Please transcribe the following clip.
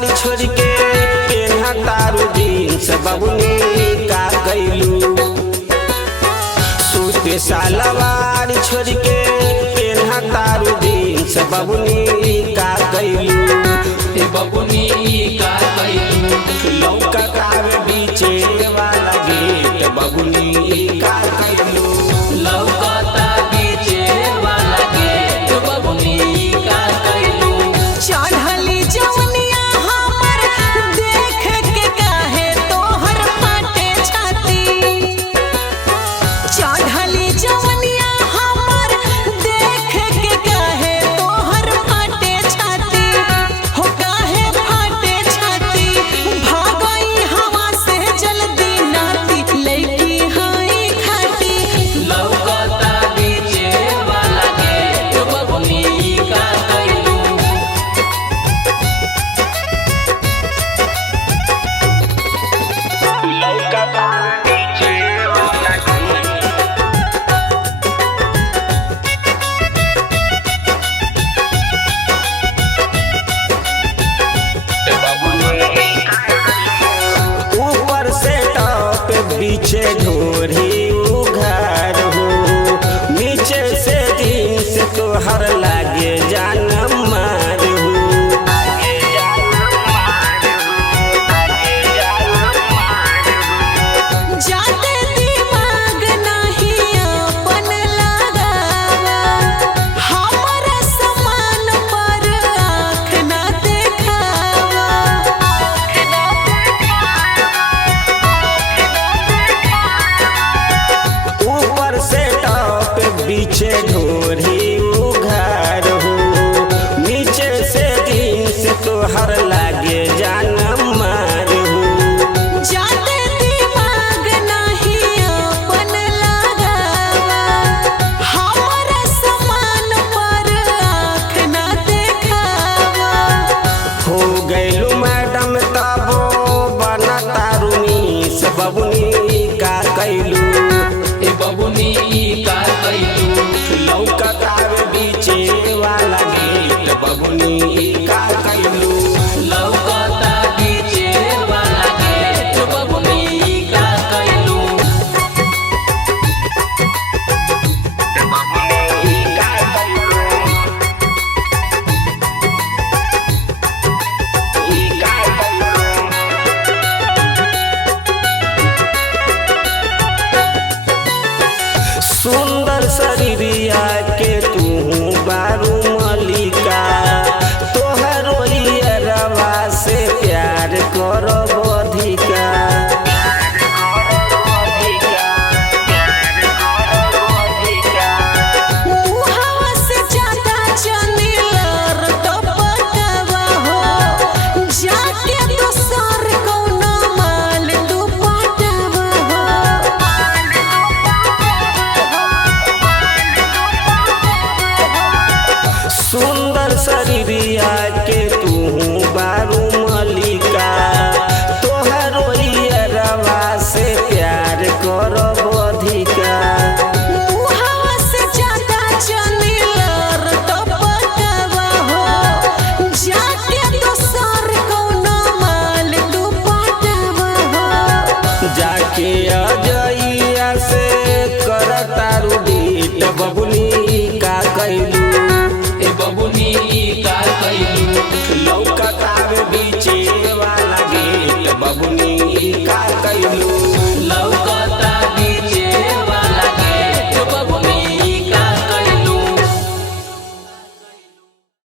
सलवार छोड़ के पेन्हा तारू जीन्स बबुनी का कैलू। सूट सलवार छोड़ के पेन्हा तारू जीन्स बबुनी का कैलू। बबुनी का कैलू लौका कावे बीचे वाला गेट बबुनी का कैलू। लौकता बीचे वाला गेट बबुनी का कैलू। चढ़ली जवनिया हमर देख के काहे तोहर फाटे छाती। चढ़ली जवनिया हमर देख के काहे तोहर फाटे छाती। हो काहे फाटे छाती भागई हवा से जल्दी नाती लईकी हाई खाटी। लौकता बीचे वाला गेट बबुनी का कैलू। ऊपर से टॉप पीछे ढोरी उघार हो। नीचे से जीन्स तोहर लागे जान मार हो। जाते दिमाग नहीं अपन लगावा। हमरा समान पर आँख ना देखावा। ऊपर से टॉप पीछे ढोरी उघार हो। नीचे से जीन्स तोहर लागे जान मार हो। जाते दिमाग नहीं अपन लगावा। हमरा समान पर आँख ना देखावा। हो गैलू मैडम तबो बना तारू मीस बबुनी का कैलू। बबुनी का कैलू लौका कावे बीचे वाला गेट बबुनी